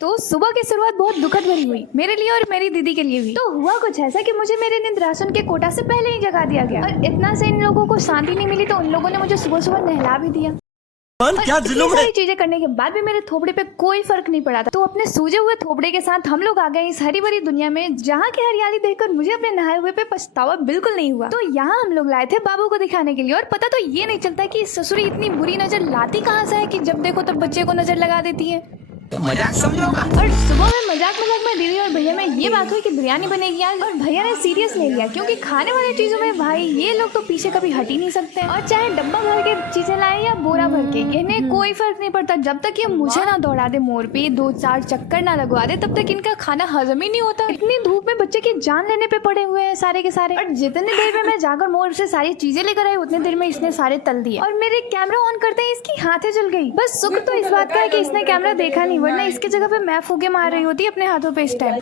तो सुबह की शुरुआत बहुत दुखद भरी हुई मेरे लिए और मेरी दीदी के लिए भी। तो हुआ कुछ ऐसा कि मुझे मेरे नींद राशन के कोटा से पहले ही जगा दिया गया और इतना से इन लोगों को शांति नहीं मिली तो उन लोगों ने मुझे सुबह सुबह नहला भी दिया। क्या इतनी सारी चीजें करने के बाद भी मेरे थोपड़े पे कोई फर्क नहीं पड़ा था। तो अपने सूजे हुए थोपड़े के साथ हम लोग आ गए इस हरी भरी दुनिया में, जहाँ की हरियाली देखकर मुझे अपने नहाए हुए पे पछतावा बिल्कुल नहीं हुआ। तो यहाँ हम लोग लाए थे बाबू को दिखाने के लिए, और पता तो ये नहीं चलता कि ससुरी इतनी बुरी नजर लाती कहाँ से है कि जब देखो तब बच्चे को नजर लगा देती है। मजाक समझोगा। और सुबह में मजाक में दीदी और भैया में ये बात हुई कि बिरयानी बनेगी आज, और भैया ने सीरियस ले लिया क्योंकि खाने वाली चीजों में भाई ये लोग तो पीछे कभी हट ही नहीं सकते। और चाहे डब्बा भर के चीजें लाए या बोरा भर के, इन्हें कोई फर्क नहीं पड़ता जब तक ये मुझे ना दौड़ा दे मोड़ पे, 2-4 चक्कर ना लगवा दे, तब तक इनका खाना हजम ही नहीं होता। इतनी धूप में बच्चे की जान लेने पे पड़े हुए हैं सारे के सारे। और जितने देर में मैं जाकर मोड़ से सारी चीजें लेकर आई उतने देर में इसने सारे तल दिए, और मेरे कैमरा ऑन करते ही इसकी हाथें जल गई। बस सुख तो इस बात का है कि इसने कैमरा देखा नहीं, वरना इसके जगह मैं फूके मार रही होती अपने हाथों पे इस टाइम।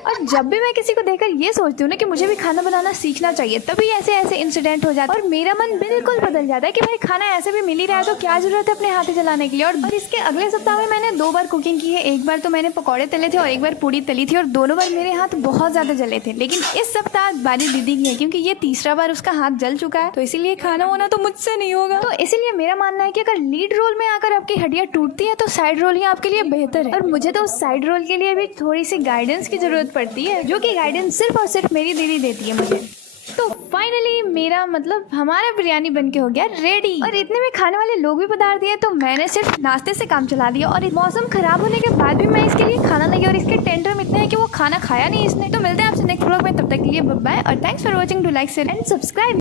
और जब भी मैं किसी को देखकर ये सोचती हूँ ना कि मुझे भी खाना बनाना सीखना चाहिए, तभी ऐसे ऐसे इंसिडेंट हो जाते हैं और मेरा मन बिल्कुल बदल जाता है कि भाई खाना ऐसे भी मिल ही रहा है तो क्या जरूरत है अपने हाथें जलाने के लिए। और इसके अगले सप्ताह में मैंने 2 बार कुकिंग की है। एक बार तो मैंने पकौड़े तले थे और एक बार पूड़ी तली थी, और दोनों बार मेरे हाथ बहुत ज्यादा जले थे। लेकिन इस सप्ताह बारी दीदी की है क्योंकि ये तीसरा बार उसका हाथ जल चुका है, तो इसीलिए खाना होना तो मुझसे नहीं होगा। तो इसीलिए मेरा मानना है कि अगर लीड रोल में आकर आपकी हड्डियां टूटती है तो साइड रोल ही आपके लिए बेहतर है। और मुझे तो उस साइड रोल के लिए भी थोड़ी सी गाइडेंस की जरूरत पड़ती है, जो कि गाइडेंस सिर्फ और सिर्फ मेरी दीदी देती है मुझे। तो फाइनली मेरा मतलब हमारा बिरयानी बनके हो गया रेडी, और इतने में खाने वाले लोग भी पधार दिए, तो मैंने सिर्फ नाश्ते से काम चला दिया। और मौसम खराब होने के बाद भी मैं इसके लिए खाना लगी, और इसके टेंडर इतने हैं कि वो खाना खाया नहीं इसने। तो मिलते हैं आपसे नेक्स्ट व्लॉग में, तब तक के लिए बाय बाय, और thanks for watching. Do like share and subscribe.